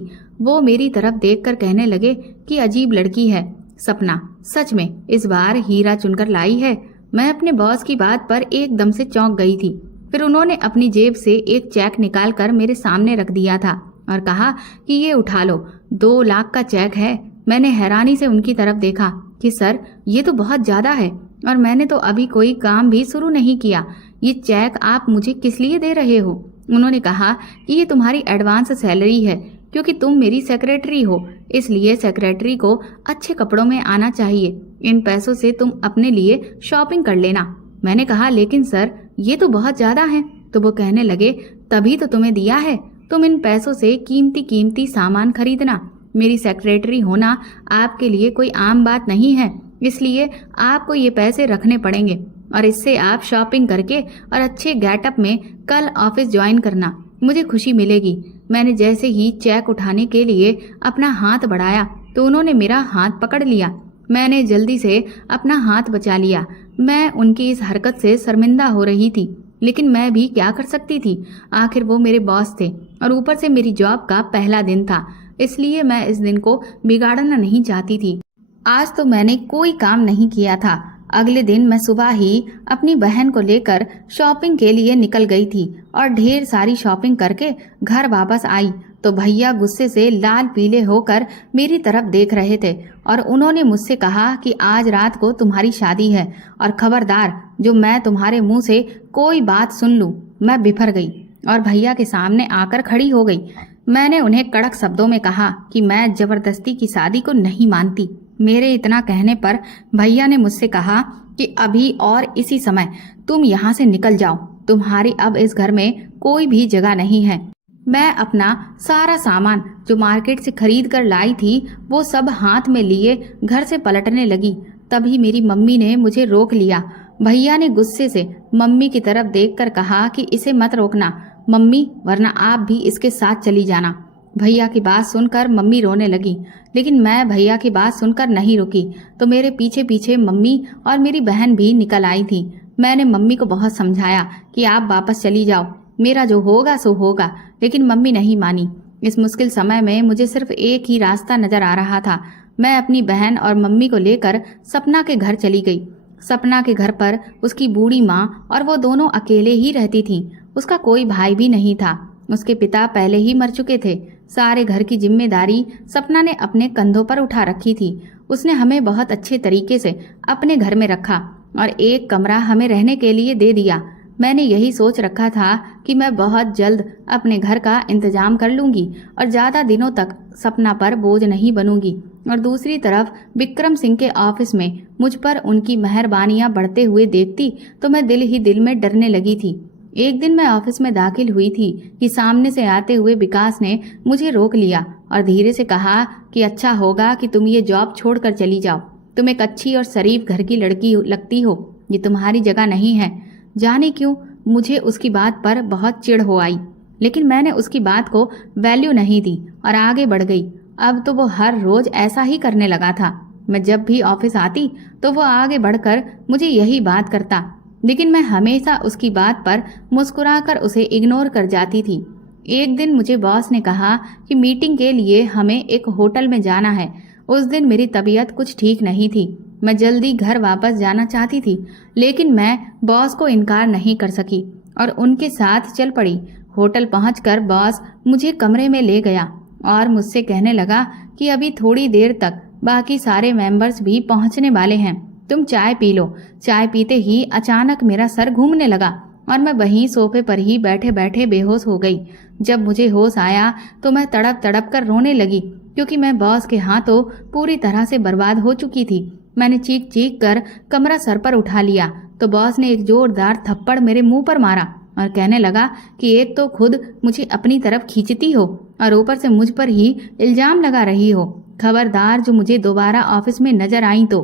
वो मेरी तरफ देखकर कहने लगे कि अजीब लड़की है सपना, सच में इस बार हीरा चुनकर लाई है। मैं अपने बॉस की बात पर एकदम से चौंक गई थी। फिर उन्होंने अपनी जेब से एक चेक निकालकर मेरे सामने रख दिया था और कहा कि ये उठा लो, 2 लाख का चेक है। मैंने हैरानी से उनकी तरफ देखा कि सर, ये तो बहुत ज्यादा है और मैंने तो अभी कोई काम भी शुरू नहीं किया। ये चेक आप मुझे किस लिए दे रहे हो? उन्होंने कहा कि ये तुम्हारी एडवांस सैलरी है, क्योंकि तुम मेरी सेक्रेटरी हो, इसलिए सेक्रेटरी को अच्छे कपड़ों में आना चाहिए। इन पैसों से तुम अपने लिए शॉपिंग कर लेना। मैंने कहा, लेकिन सर, ये तो बहुत ज्यादा है। तो वो कहने लगे, तभी तो तुम्हें दिया है, तुम इन पैसों से कीमती कीमती सामान खरीदना। मेरी सेक्रेटरी होना आपके लिए कोई आम बात नहीं है, इसलिए आपको ये पैसे रखने पड़ेंगे और इससे आप शॉपिंग करके और अच्छे गेटअप में कल ऑफिस ज्वाइन करना, मुझे खुशी मिलेगी। मैंने जैसे ही चेक उठाने के लिए अपना हाथ बढ़ाया तो उन्होंने मेरा हाथ पकड़ लिया। मैंने जल्दी से अपना हाथ बचा लिया। मैं उनकी इस हरकत से शर्मिंदा हो रही थी, लेकिन मैं भी क्या कर सकती थी? आखिर वो मेरे बॉस थे और ऊपर से मेरी जॉब का पहला दिन था, इसलिए मैं इस दिन को बिगाड़ना नहीं चाहती थी। आज तो मैंने कोई काम नहीं किया था। अगले दिन मैं सुबह ही अपनी बहन को लेकर शॉपिंग के लिए निकल गई थी और ढेर सारी शॉपिंग करके घर वापस आई तो भैया गुस्से से लाल पीले होकर मेरी तरफ देख रहे थे और उन्होंने मुझसे कहा कि आज रात को तुम्हारी शादी है और खबरदार, जो मैं तुम्हारे मुंह से कोई बात सुन लूं। मैं बिफर गई और भैया के सामने आकर खड़ी हो गई। मैंने उन्हें कड़क शब्दों में कहा कि मैं जबरदस्ती की शादी को नहीं मानती। मेरे इतना कहने पर भैया ने मुझसे कहा कि अभी और इसी समय तुम यहाँ से निकल जाओ, तुम्हारी अब इस घर में कोई भी जगह नहीं है। मैं अपना सारा सामान जो मार्केट से खरीद कर लाई थी वो सब हाथ में लिए घर से पलटने लगी। तभी मेरी मम्मी ने मुझे रोक लिया। भैया ने गुस्से से मम्मी की तरफ देखकर कहा कि इसे मत रोकना मम्मी, वरना आप भी इसके साथ चली जाना। भैया की बात सुनकर मम्मी रोने लगी, लेकिन मैं भैया की बात सुनकर नहीं रुकी तो मेरे पीछे पीछे मम्मी और मेरी बहन भी निकल आई थी। मैंने मम्मी को बहुत समझाया कि आप वापस चली जाओ, मेरा जो होगा सो होगा, लेकिन मम्मी नहीं मानी। इस मुश्किल समय में मुझे सिर्फ एक ही रास्ता नजर आ रहा था। मैं अपनी बहन और मम्मी को लेकर सपना के घर चली गई। सपना के घर पर उसकी बूढ़ी माँ और वो दोनों अकेले ही रहती थीं। उसका कोई भाई भी नहीं था। उसके पिता पहले ही मर चुके थे। सारे घर की जिम्मेदारी सपना ने अपने कंधों पर उठा रखी थी। उसने हमें बहुत अच्छे तरीके से अपने घर में रखा और एक कमरा हमें रहने के लिए दे दिया। मैंने यही सोच रखा था कि मैं बहुत जल्द अपने घर का इंतजाम कर लूंगी और ज़्यादा दिनों तक सपना पर बोझ नहीं बनूंगी। और दूसरी तरफ विक्रम सिंह के ऑफिस में मुझ पर उनकी मेहरबानियां बढ़ते हुए देखती तो मैं दिल ही दिल में डरने लगी थी। एक दिन मैं ऑफिस में दाखिल हुई थी कि सामने से आते हुए विकास ने मुझे रोक लिया और धीरे से कहा कि अच्छा होगा कि तुम ये जॉब छोड़कर चली जाओ। तुम एक अच्छी और शरीफ घर की लड़की लगती हो, ये तुम्हारी जगह नहीं है। जाने क्यों मुझे उसकी बात पर बहुत चिढ़ हो आई, लेकिन मैंने उसकी बात को वैल्यू नहीं दी और आगे बढ़ गई। अब तो वो हर रोज ऐसा ही करने लगा था। मैं जब भी ऑफिस आती तो वो आगे बढ़कर मुझे यही बात करता, लेकिन मैं हमेशा उसकी बात पर मुस्कुराकर उसे इग्नोर कर जाती थी। एक दिन मुझे बॉस ने कहा कि मीटिंग के लिए हमें एक होटल में जाना है। उस दिन मेरी तबीयत कुछ ठीक नहीं थी। मैं जल्दी घर वापस जाना चाहती थी, लेकिन मैं बॉस को इनकार नहीं कर सकी और उनके साथ चल पड़ी। होटल पहुंचकर बॉस मुझे कमरे में ले गया और मुझसे कहने लगा कि अभी थोड़ी देर तक बाकी सारे मेंबर्स भी पहुंचने वाले हैं, तुम चाय पी लो। चाय पीते ही अचानक मेरा सर घूमने लगा और मैं वहीं सोफे पर ही बैठे बैठे बेहोश हो गई। जब मुझे होश आया तो मैं तड़प तड़प कर रोने लगी, क्योंकि मैं बॉस के हाथों पूरी तरह से बर्बाद हो चुकी थी। मैंने चीख चीख कर कमरा सर पर उठा लिया तो बॉस ने एक जोरदार थप्पड़ मेरे मुंह पर मारा और कहने लगा कि एक तो खुद मुझे अपनी तरफ खींचती हो और ऊपर से मुझ पर ही इल्जाम लगा रही हो। खबरदार जो मुझे दोबारा ऑफिस में नजर आई तो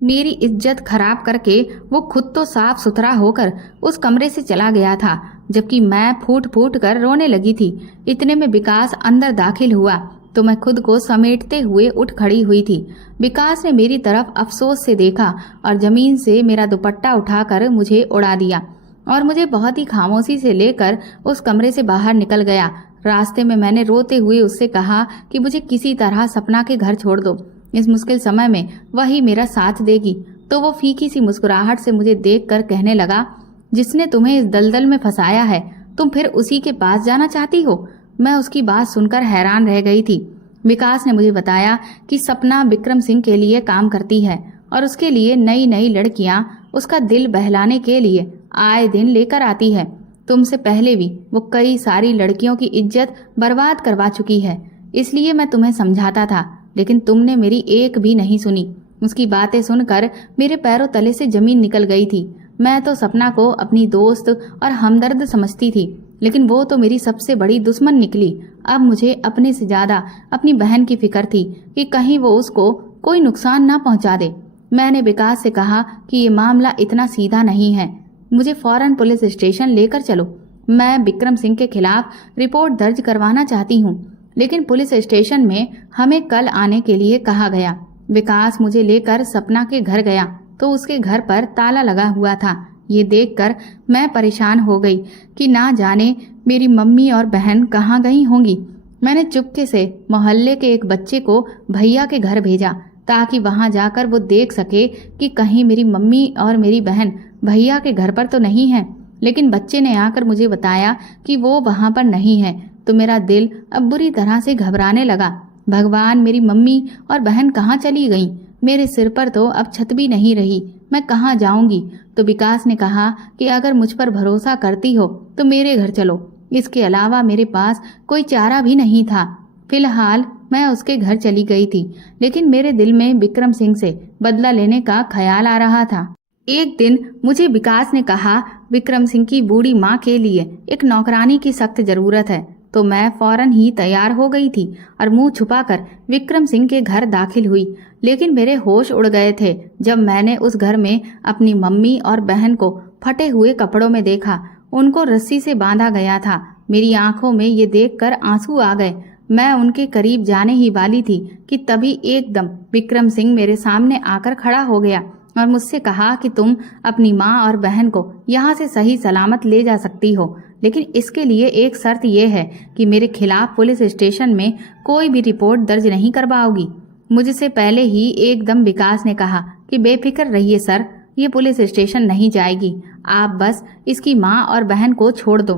मेरी इज्जत खराब करके वो खुद तो साफ सुथरा होकर उस कमरे से चला गया था, जबकि मैं फूट फूट कर रोने लगी थी। इतने में विकास अंदर दाखिल हुआ तो मैं खुद को समेटते हुए उठ खड़ी हुई थी। विकास ने मेरी तरफ अफसोस से देखा और जमीन से मेरा दुपट्टा उठाकर मुझे उड़ा दिया और मुझे बहुत ही खामोशी से लेकर उस कमरे से बाहर निकल गया। रास्ते में मैंने रोते हुए उससे कहा कि मुझे किसी तरह सपना के घर छोड़ दो, इस मुश्किल समय में वही मेरा साथ देगी। तो वो फीकी सी मुस्कुराहट से मुझे देखकर कहने लगा, जिसने तुम्हें इस दलदल में फंसाया है तुम फिर उसी के पास जाना चाहती हो। मैं उसकी बात सुनकर हैरान रह गई थी। विकास ने मुझे बताया कि सपना विक्रम सिंह के लिए काम करती है और उसके लिए नई नई लड़कियां उसका दिल बहलाने के लिए आए दिन लेकर आती है। तुमसे पहले भी वो कई सारी लड़कियों की इज्जत बर्बाद करवा चुकी है, इसलिए मैं तुम्हें समझाता था, लेकिन तुमने मेरी एक भी नहीं सुनी। उसकी बातें सुनकर मेरे पैरों तले से जमीन निकल गई थी। मैं तो सपना को अपनी दोस्त और हमदर्द समझती थी, लेकिन वो तो मेरी सबसे बड़ी दुश्मन निकली। अब मुझे अपने से ज्यादा अपनी बहन की फिक्र थी कि कहीं वो उसको कोई नुकसान ना पहुंचा दे। मैंने विकास से कहा कि ये मामला इतना सीधा नहीं है, मुझे फौरन पुलिस स्टेशन लेकर चलो। मैं विक्रम सिंह के खिलाफ रिपोर्ट दर्ज करवाना चाहती हूँ, लेकिन पुलिस स्टेशन में हमें कल आने के लिए कहा गया। विकास मुझे लेकर सपना के घर गया तो उसके घर पर ताला लगा हुआ था। ये देखकर मैं परेशान हो गई कि ना जाने मेरी मम्मी और बहन कहाँ गई होंगी। मैंने चुपके से मोहल्ले के एक बच्चे को भैया के घर भेजा ताकि वहां जाकर वो देख सके कि कहीं मेरी मम्मी और मेरी बहन भैया के घर पर तो नहीं है। लेकिन बच्चे ने आकर मुझे बताया कि वो वहां पर नहीं है, तो मेरा दिल अब बुरी तरह से घबराने लगा। भगवान, मेरी मम्मी और बहन कहाँ चली गईं? मेरे सिर पर तो अब छत भी नहीं रही, मैं कहाँ जाऊंगी? तो विकास ने कहा कि अगर मुझ पर भरोसा करती हो तो मेरे घर चलो। इसके अलावा मेरे पास कोई चारा भी नहीं था। फिलहाल मैं उसके घर चली गई थी, लेकिन मेरे दिल में विक्रम सिंह से बदला लेने का ख्याल आ रहा था। एक दिन मुझे विकास ने कहा, विक्रम सिंह की बूढ़ी माँ के लिए एक नौकरानी की सख्त जरूरत है। तो मैं फौरन ही तैयार हो गई थी और मुंह छुपाकर विक्रम सिंह के घर दाखिल हुई। लेकिन मेरे होश उड़ गए थे जब मैंने उस घर में अपनी मम्मी और बहन को फटे हुए कपड़ों में देखा। उनको रस्सी से बांधा गया था। मेरी आंखों में ये देखकर आंसू आ गए। मैं उनके करीब जाने ही वाली थी कि तभी एकदम विक्रम सिंह मेरे सामने आकर खड़ा हो गया और मुझसे कहा कि तुम अपनी माँ और बहन को यहाँ से सही सलामत ले जा सकती हो, लेकिन इसके लिए एक शर्त यह है कि मेरे खिलाफ पुलिस स्टेशन में कोई भी रिपोर्ट दर्ज नहीं करवाओगी। मुझसे पहले ही एकदम विकास ने कहा कि बेफिक्र रहिए सर, ये पुलिस स्टेशन नहीं जाएगी, आप बस इसकी माँ और बहन को छोड़ दो।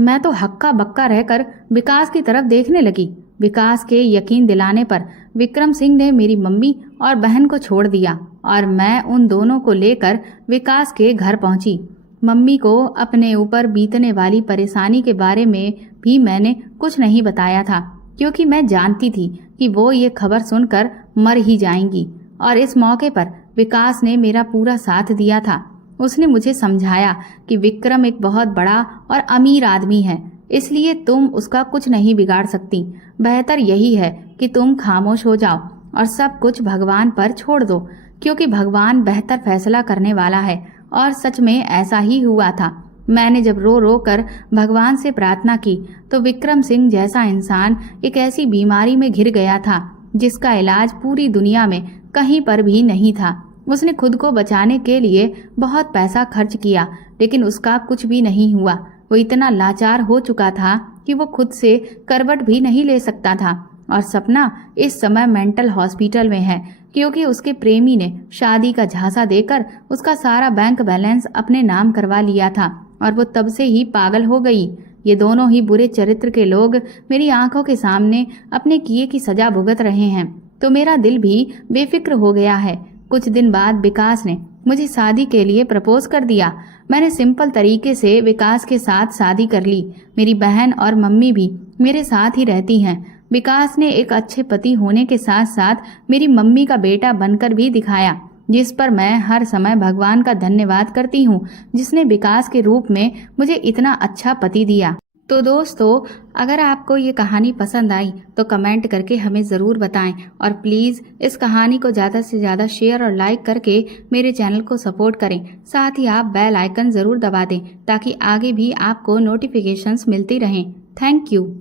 मैं तो हक्का बक्का रहकर विकास की तरफ देखने लगी। विकास के यकीन दिलाने पर विक्रम सिंह ने मेरी मम्मी और बहन को छोड़ दिया और मैं उन दोनों को लेकर विकास के घर पहुंची। मम्मी को अपने ऊपर बीतने वाली परेशानी के बारे में भी मैंने कुछ नहीं बताया था, क्योंकि मैं जानती थी कि वो ये खबर सुनकर मर ही जाएंगी। और इस मौके पर विकास ने मेरा पूरा साथ दिया था। उसने मुझे समझाया कि विक्रम एक बहुत बड़ा और अमीर आदमी है, इसलिए तुम उसका कुछ नहीं बिगाड़ सकती। बेहतर यही है कि तुम खामोश हो जाओ और सब कुछ भगवान पर छोड़ दो, क्योंकि भगवान बेहतर फैसला करने वाला है। और सच में ऐसा ही हुआ था। मैंने जब रो रो कर भगवान से प्रार्थना की तो विक्रम सिंह जैसा इंसान एक ऐसी बीमारी में घिर गया था जिसका इलाज पूरी दुनिया में कहीं पर भी नहीं था। उसने खुद को बचाने के लिए बहुत पैसा खर्च किया, लेकिन उसका कुछ भी नहीं हुआ। वो इतना लाचार हो चुका था कि वो खुद से करवट भी नहीं ले सकता था। और सपना इस समय मेंटल हॉस्पिटल में है, क्योंकि उसके प्रेमी ने शादी का झांसा देकर उसका सारा बैंक बैलेंस अपने नाम करवा लिया था और वो तब से ही पागल हो गई। ये दोनों ही बुरे चरित्र के लोग मेरी आंखों के सामने अपने किए की सजा भुगत रहे हैं, तो मेरा दिल भी बेफिक्र हो गया है। कुछ दिन बाद विकास ने मुझे शादी के लिए प्रपोज कर दिया। मैंने सिंपल तरीके से विकास के साथ शादी कर ली। मेरी बहन और मम्मी भी मेरे साथ ही रहती हैं। विकास ने एक अच्छे पति होने के साथ साथ मेरी मम्मी का बेटा बनकर भी दिखाया, जिस पर मैं हर समय भगवान का धन्यवाद करती हूँ, जिसने विकास के रूप में मुझे इतना अच्छा पति दिया। तो दोस्तों, अगर आपको ये कहानी पसंद आई तो कमेंट करके हमें ज़रूर बताएं और प्लीज़ इस कहानी को ज़्यादा से ज़्यादा शेयर और लाइक करके मेरे चैनल को सपोर्ट करें। साथ ही आप बेल आइकन ज़रूर दबा दें ताकि आगे भी आपको नोटिफिकेशंस मिलती रहें। Thank you.